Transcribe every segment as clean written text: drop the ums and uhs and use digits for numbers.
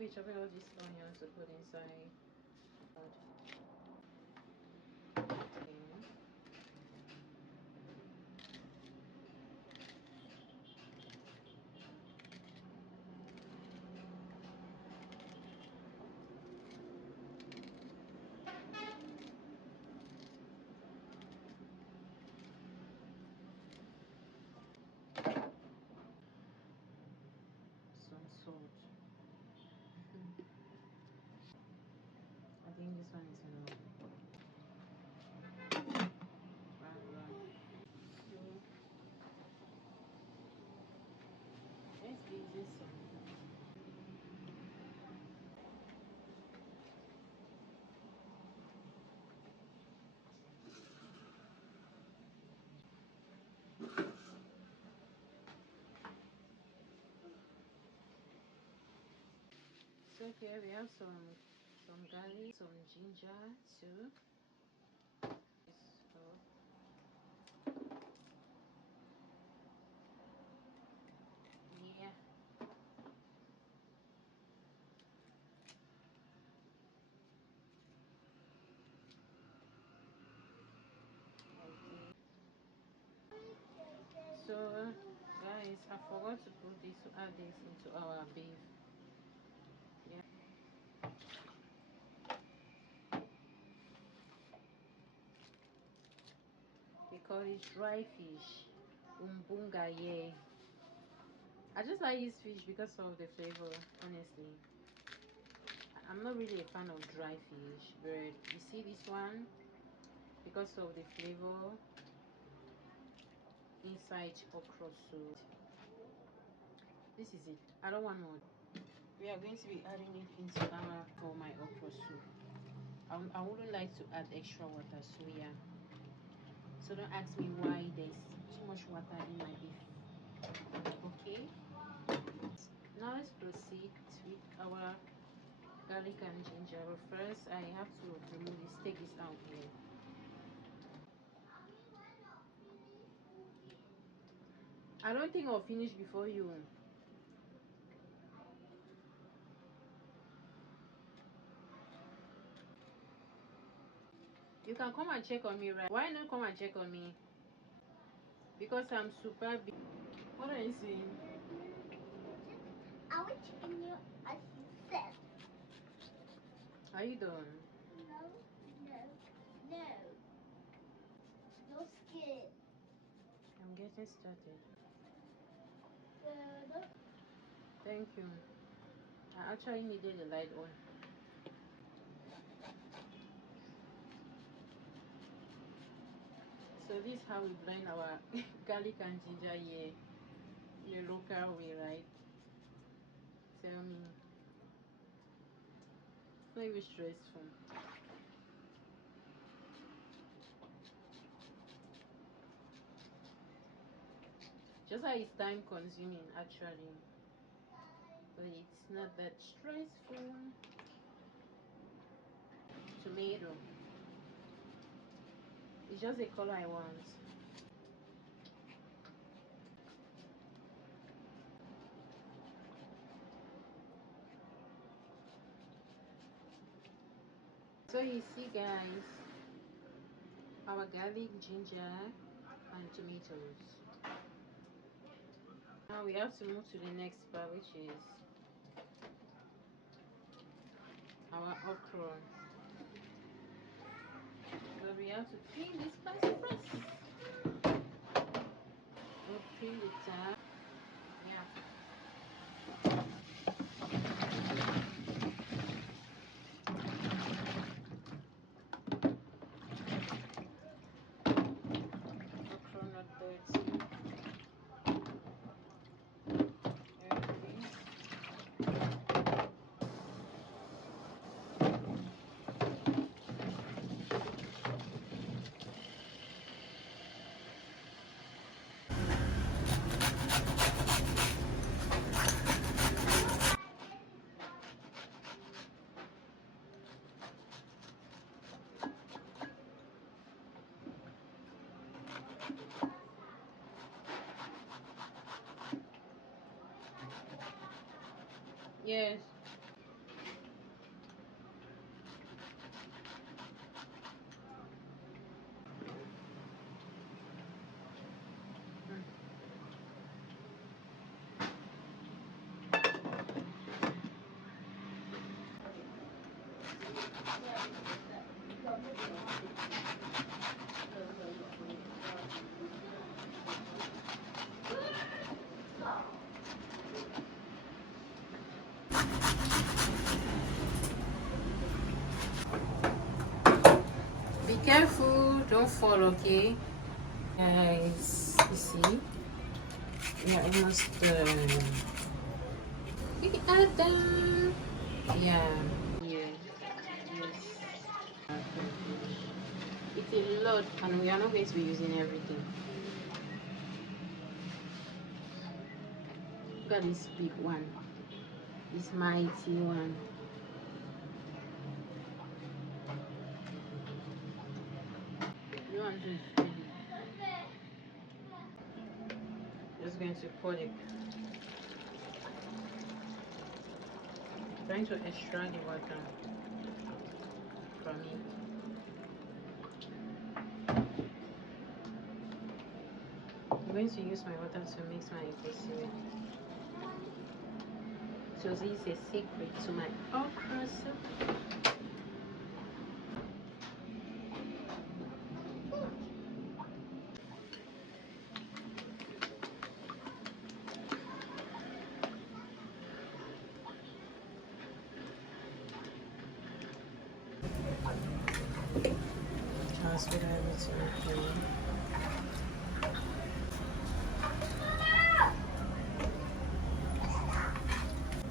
to be chopping all these onions to put inside. Okay. Some salt. I think this one is enough. So let's give this some. So here we have some garlic, some ginger too. So yeah. Okay. So guys, I forgot to put this to add this into our beef. Yeah. We call it dry fish. Umbunga, yeah. I just like this fish because of the flavor, honestly. I'm not really a fan of dry fish, but you see this one, because of the flavor inside okra soup. This is it. I don't want more. We are going to be adding it into our for my okra soup. I wouldn't like to add extra water, so yeah. So don't ask me why there's too much water in my beef. Okay. Now let's proceed with our garlic and ginger. But first, I have to remove this. Take this out here. I don't think I'll finish before you. You can come and check on me, right? Why not come and check on me? Because I'm super big. What are you saying? I was checking you as you said. Are you done? No, no, no. You're scared. I'm getting started. Good. Thank you. I actually needed the light on. So this is how we blend our garlic and ginger here. The local way, right? Tell me. Not even stressful. Just how it's time consuming actually. But it's not that stressful. Tomato. It's just the color I want. So you see guys, our garlic, ginger and tomatoes. Now we have to move to the next part, which is our okra. But we have to clean this first. We'll clean the top. Yeah. Okra not dirty. Okay. Yes. Be careful, don't fall, okay? Guys, you see, we are almost done. We are done. Yeah. Yes. It's a lot, and we are not going to be using everything. Look at this big one, this mighty one. You want to just going to pour it. Trying to extract the water from it. I'm going to use my water to mix my egusi. So this is a secret to my okra soup. Transfer everything.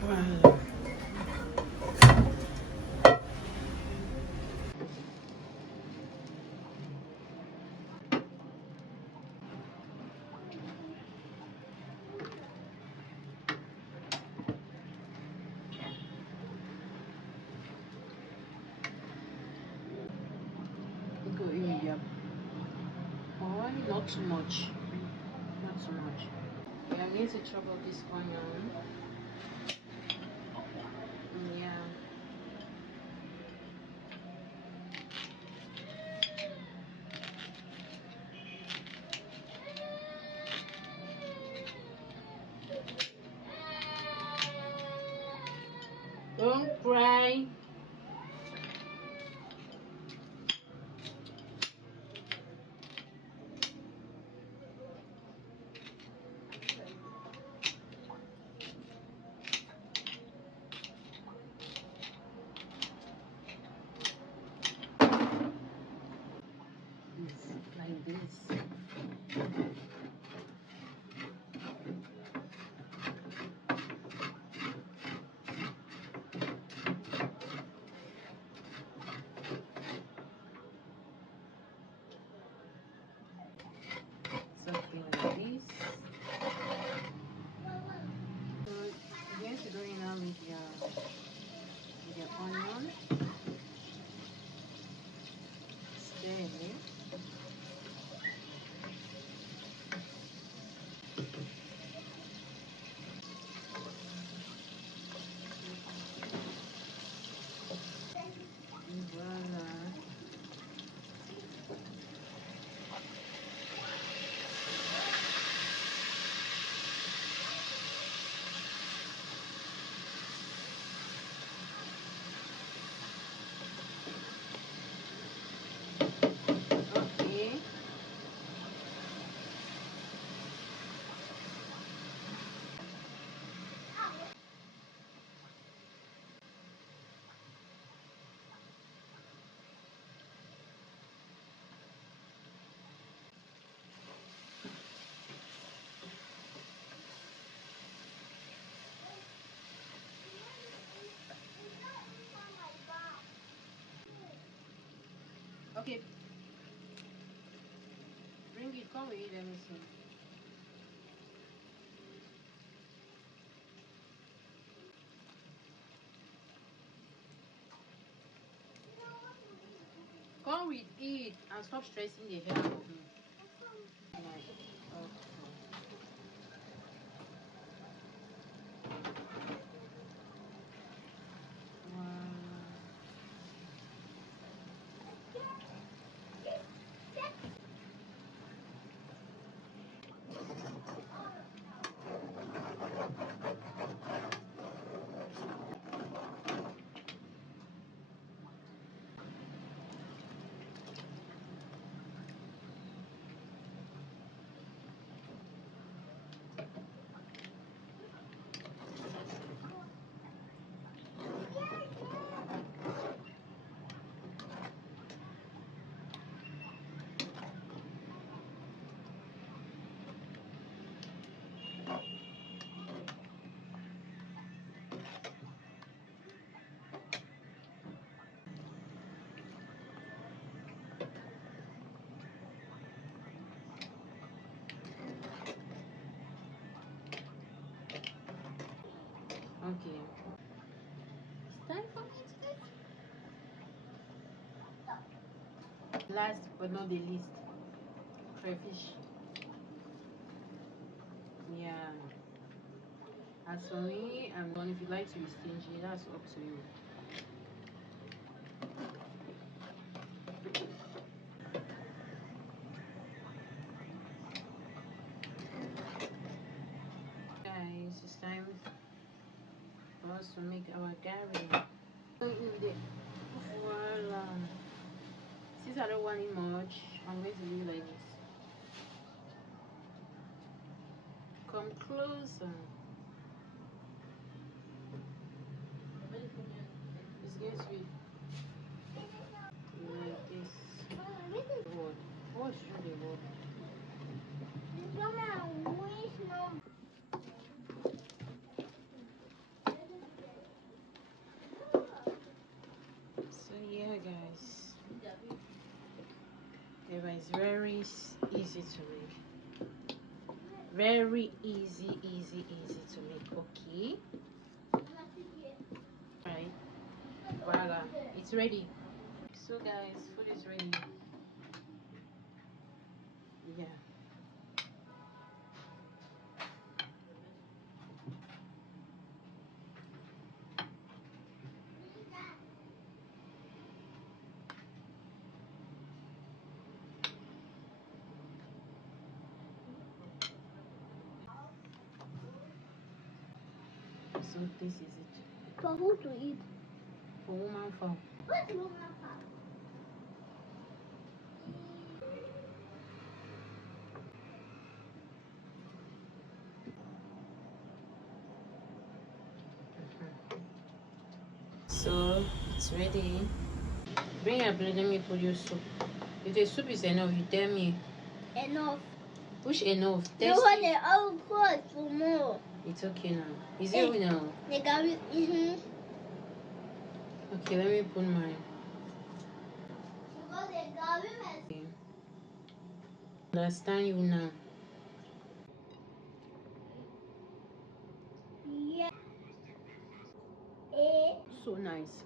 Wow. Oh, not too much. Not too much. We are going to chop up this onion. Yeah. Don't cry. Like this. Something like this. So you're going to go in now with your onion. Stir it. Voila. Okay. Okay. Bring it. Come with it. Let me see. Come with it and stop stressing the hell out of me. Like, wow. Okay. It's time for me to do. Last but not the least, crayfish. Yeah. As for me, I'm done. If you like to be stingy, that's up to you. Guys, it's time for us to make our gari. Voila. Since I don't want it much, I'm going to do like this. Come closer. It's going to be like this. Word. What's through the word? So yeah, guys. Yeah, but it's very easy to make. Very easy to make. Okay. Right. Voila. It's ready. So guys, food is ready. Yeah. So this is it. For who to eat? For woman farm. What's woman farm? So it's ready. Bring your plate, let me put your soup. If the soup is enough, you tell me. Enough. Which enough? You want the old clothes for more. It's okay now. Is it now? The gari. Okay, let me put mine. Okay. Understand you now. Yeah. So nice.